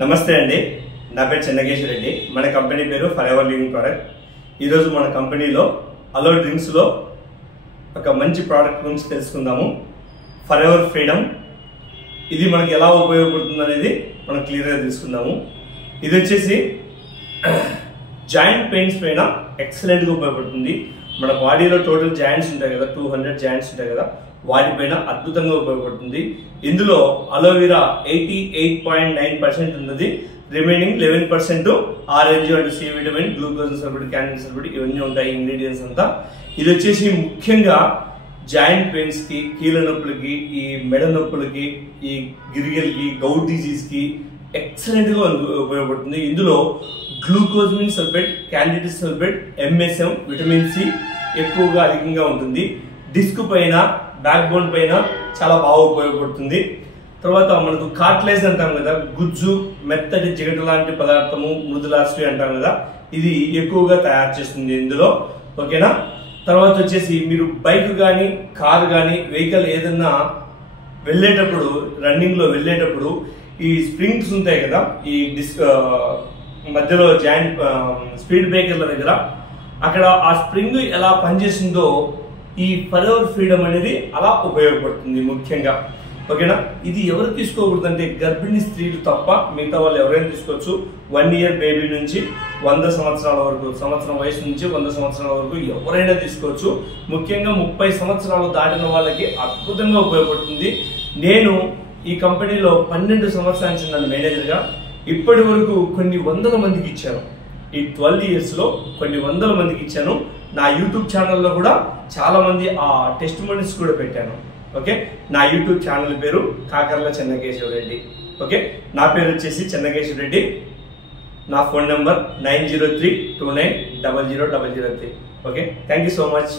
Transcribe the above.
నమస్తే అండి, నా పేరు చెన్నకేశ్వర రెడ్డి. మన కంపెనీ పేరు ఫర్ ఎవర్ లివింగ్ ప్రోడక్ట్. ఈరోజు మన కంపెనీలో అలో డ్రింక్స్లో ఒక మంచి ప్రోడక్ట్ గురించి తెలుసుకుందాము. For ever freedom. ఇది మనకి ఎలా ఉపయోగపడుతుంది అనేది మనం క్లియర్గా తెలుసుకుందాము. ఇది వచ్చేసి జాయింట్ పెయిన్స్ పైన ఎక్సలెంట్గా ఉపయోగపడుతుంది. మన బాడీలో టోటల్ జాయింట్స్ ఉంటాయి కదా, 200 జాయింట్స్ ఉంటాయి కదా, వాటిపైన అద్భుతంగా ఉపయోగపడుతుంది. ఇందులో అలోవెరా 88.9% ఉన్నది. Remaining 11% orange and C vitamin, glucose sulphate, క్యానిన్ సల్ఫేట్ ఇవన్నీ ఉంటాయి ఇంగ్రీడియంట్స్ అంతా. ఇది వచ్చేసి ముఖ్యంగా జాయింట్ పెయిన్స్ కి, కీళ్ళ నొప్పులకి, ఈ మెడ నొప్పులకి, ఈ గిరిగలకి, గౌట్ డిజీజ్ కి ఎక్సలెంట్ గా ఉపయోగపడుతుంది. ఇందులో glucose sulphate, candidate sulphate, MSM, vitamin C ఎక్కువగా అధికంగా ఉంటుంది. డిస్క్ పైన, బ్యాక్ బోన్ పైన చాలా బాగా ఉపయోగపడుతుంది. తర్వాత మనకు కార్ట్లేజ్ అంటాం కదా, గుజ్జు, మెత్తటి జిగట లాంటి పదార్థము, మృదులాశ్రీ అంటాం కదా, ఇది ఎక్కువగా తయారు చేస్తుంది ఇందులో. ఓకేనా. తర్వాత వచ్చేసి మీరు బైక్ కానీ, కారు కానీ, వెహికల్ ఏదన్నా వెళ్ళేటప్పుడు, రన్నింగ్ లో వెళ్ళేటప్పుడు ఈ స్ప్రింగ్స్ ఉంటాయి కదా, ఈ డిస్క్ మధ్యలో జాయింట్ స్పీడ్ బ్రేకర్ల దగ్గర, అక్కడ ఆ స్ప్రింగ్ ఎలా పనిచేస్తుందో ఈ ఫర్ ఎవర్ ఫ్రీడమ్ అనేది అలా ఉపయోగపడుతుంది ముఖ్యంగా. ఓకేనా. ఇది ఎవరు తీసుకోకూడదు అంటే గర్భిణీ స్త్రీలు తప్ప మిగతా వాళ్ళు ఎవరైనా తీసుకోవచ్చు. 1 ఇయర్ బేబీ నుంచి 100 సంవత్సరాల వరకు, సంవత్సరం వయసు నుంచి 100 సంవత్సరాల వరకు ఎవరైనా తీసుకోవచ్చు. ముఖ్యంగా 30 సంవత్సరాలు దాటిన వాళ్ళకి అద్భుతంగా ఉపయోగపడుతుంది. నేను ఈ కంపెనీలో 12 సంవత్సరాల నుంచి నన్ను మేనేజర్గా ఇప్పటి వరకు కొన్ని వందల మందికి ఇచ్చాను. ఈ 12 ఇయర్స్ లో కొన్ని వందల మందికి ఇచ్చాను. నా యూట్యూబ్ ఛానల్లో కూడా చాలా మంది ఆ టెస్టిమోనీస్ కూడా పెట్టాను. ఓకే. నా యూట్యూబ్ ఛానల్ పేరు కాకర్ల చెన్నకేశ్వర రెడ్డి. ఓకే. నా పేరు వచ్చేసి చెన్నకేశ్వర రెడ్డి. నా phone number 9032900003. Okay. Thank you so much.